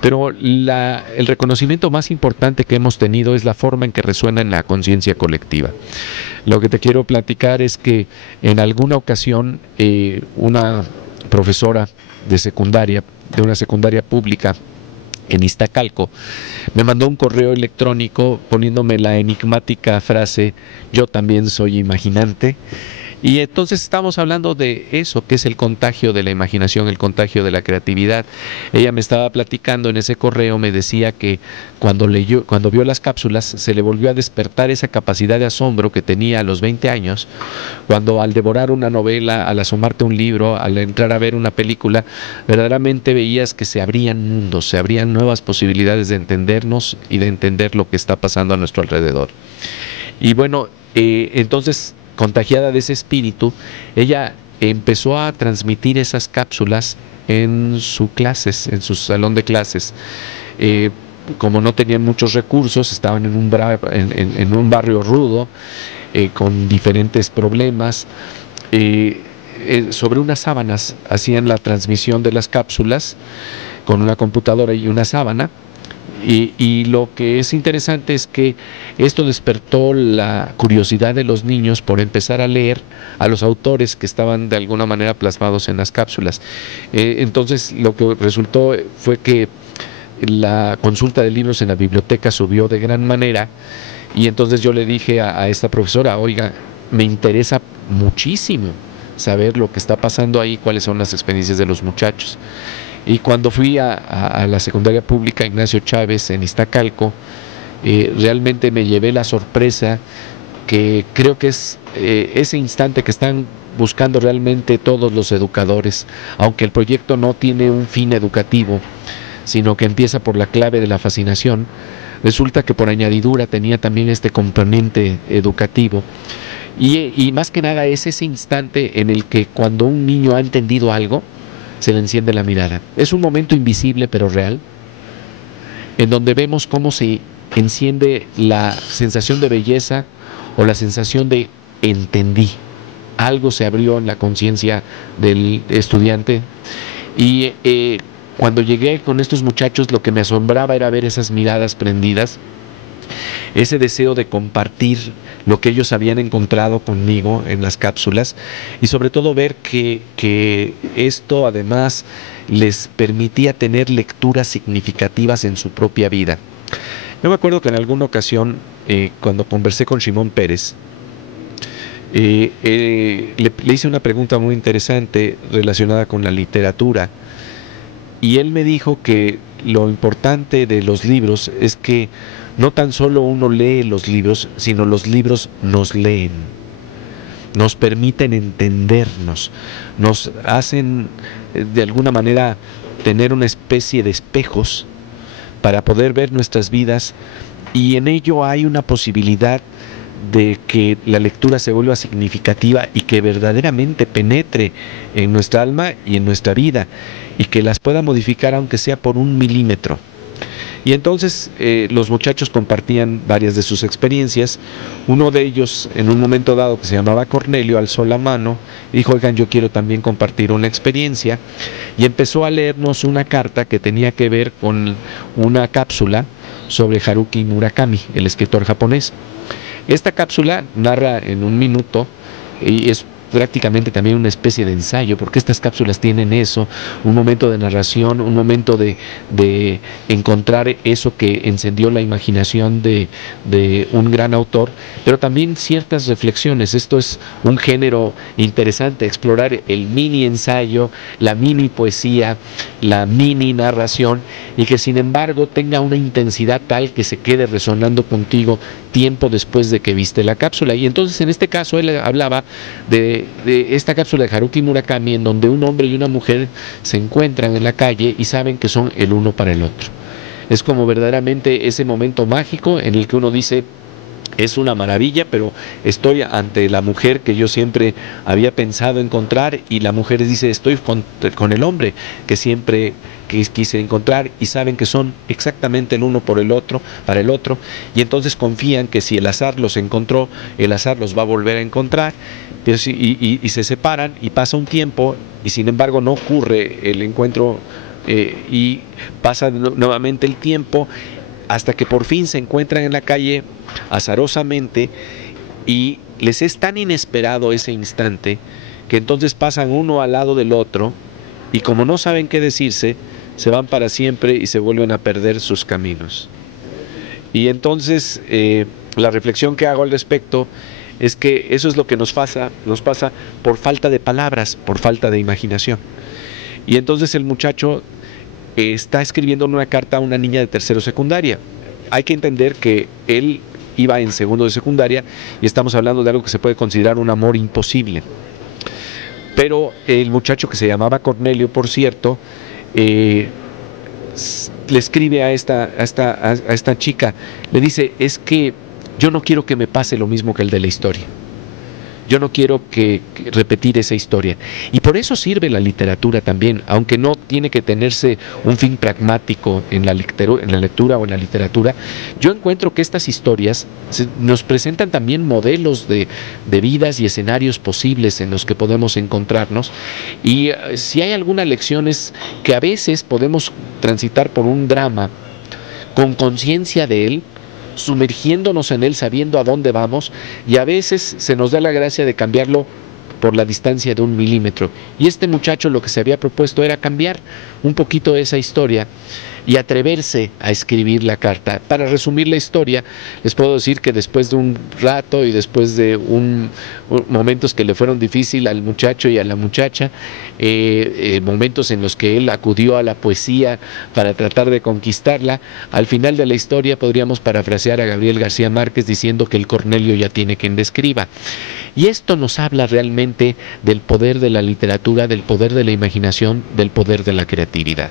Pero el reconocimiento más importante que hemos tenido es la forma en que resuena en la conciencia colectiva. Lo que te quiero platicar es que en alguna ocasión una profesora de secundaria, de una secundaria pública en Iztacalco, me mandó un correo electrónico poniéndome la enigmática frase: yo también soy imaginante. Y entonces estamos hablando de eso, que es el contagio de la imaginación, el contagio de la creatividad. Ella me estaba platicando en ese correo, me decía que cuando vio las cápsulas, se le volvió a despertar esa capacidad de asombro que tenía a los 20 años, cuando al devorar una novela, al asomarte a un libro, al entrar a ver una película, verdaderamente veías que se abrían mundos, se abrían nuevas posibilidades de entendernos y de entender lo que está pasando a nuestro alrededor. Y bueno, entonces, contagiada de ese espíritu, ella empezó a transmitir esas cápsulas en sus clases, en su salón de clases. Como no tenían muchos recursos, estaban en un barrio rudo, con diferentes problemas, sobre unas sábanas hacían la transmisión de las cápsulas con una computadora y una sábana. Y lo que es interesante es que esto despertó la curiosidad de los niños por empezar a leer a los autores que estaban de alguna manera plasmados en las cápsulas. Entonces lo que resultó fue que la consulta de libros en la biblioteca subió de gran manera, y entonces yo le dije a esta profesora: oiga, me interesa muchísimo saber lo que está pasando ahí, cuáles son las experiencias de los muchachos. Y cuando fui a la secundaria pública Ignacio Chávez en Iztacalco, realmente me llevé la sorpresa, que creo que es ese instante que están buscando realmente todos los educadores, aunque el proyecto no tiene un fin educativo, sino que empieza por la clave de la fascinación. Resulta que por añadidura tenía también este componente educativo. Y más que nada es ese instante en el que, cuando un niño ha entendido algo, se le enciende la mirada. Es un momento invisible pero real, en donde vemos cómo se enciende la sensación de belleza o la sensación de entendí. Algo se abrió en la conciencia del estudiante. Y cuando llegué con estos muchachos, lo que me asombraba era ver esas miradas prendidas, ese deseo de compartir lo que ellos habían encontrado conmigo en las cápsulas, y sobre todo ver que esto además les permitía tener lecturas significativas en su propia vida. Yo me acuerdo que en alguna ocasión, cuando conversé con Shimon Peres, le hice una pregunta muy interesante relacionada con la literatura, y él me dijo que lo importante de los libros es que no tan solo uno lee los libros, sino los libros nos leen, nos permiten entendernos, nos hacen de alguna manera tener una especie de espejos para poder ver nuestras vidas, y en ello hay una posibilidad de que la lectura se vuelva significativa y que verdaderamente penetre en nuestra alma y en nuestra vida, y que las pueda modificar aunque sea por 1 milímetro. Y entonces los muchachos compartían varias de sus experiencias. Uno de ellos, en un momento dado, que se llamaba Cornelio, alzó la mano y dijo: oigan, yo quiero también compartir una experiencia, y empezó a leernos una carta que tenía que ver con una cápsula sobre Haruki Murakami, el escritor japonés. Esta cápsula narra en 1 minuto, y es prácticamente también una especie de ensayo, porque estas cápsulas tienen eso, un momento de narración, un momento de encontrar eso que encendió la imaginación de un gran autor, pero también ciertas reflexiones. Esto es un género interesante, explorar el mini ensayo, la mini poesía, la mini narración, y que sin embargo tenga una intensidad tal que se quede resonando contigo tiempo después de que viste la cápsula. Y entonces, en este caso, él hablaba de esta cápsula de Haruki Murakami, en donde un hombre y una mujer se encuentran en la calle y saben que son el uno para el otro. Es como verdaderamente ese momento mágico en el que uno dice: es una maravilla, pero estoy ante la mujer que yo siempre había pensado encontrar, y la mujer dice: estoy con el hombre que siempre quise encontrar, y saben que son exactamente el uno por el otro, para el otro, y entonces confían que si el azar los encontró, el azar los va a volver a encontrar, y se separan, y pasa un tiempo, y sin embargo no ocurre el encuentro y pasa nuevamente el tiempo hasta que por fin se encuentran en la calle azarosamente y les es tan inesperado ese instante que entonces pasan uno al lado del otro y como no saben qué decirse, se van para siempre y se vuelven a perder sus caminos. Y entonces la reflexión que hago al respecto es que eso es lo que nos pasa por falta de palabras, por falta de imaginación. Y entonces el muchacho está escribiendo una carta a una niña de tercero secundaria. Hay que entender que él iba en segundo de secundaria y estamos hablando de algo que se puede considerar un amor imposible. Pero el muchacho, que se llamaba Cornelio, por cierto, le escribe a esta chica, le dice: es que yo no quiero que me pase lo mismo que el de la historia. Yo no quiero repetir esa historia. Y por eso sirve la literatura también, aunque no tiene que tenerse un fin pragmático en la lectura o en la literatura. Yo encuentro que estas historias nos presentan también modelos de vidas y escenarios posibles en los que podemos encontrarnos. Y si hay algunas lecciones que a veces podemos transitar por un drama con conciencia de él, sumergiéndonos en él, sabiendo a dónde vamos, y a veces se nos da la gracia de cambiarlo por la distancia de 1 milímetro. Y este muchacho lo que se había propuesto era cambiar un poquito esa historia y atreverse a escribir la carta. Para resumir la historia, les puedo decir que después de un rato y después de momentos que le fueron difíciles al muchacho y a la muchacha, momentos en los que él acudió a la poesía para tratar de conquistarla, al final de la historia podríamos parafrasear a Gabriel García Márquez diciendo que el Cornelio ya tiene quien le escriba. Y esto nos habla realmente del poder de la literatura, del poder de la imaginación, del poder de la creatividad.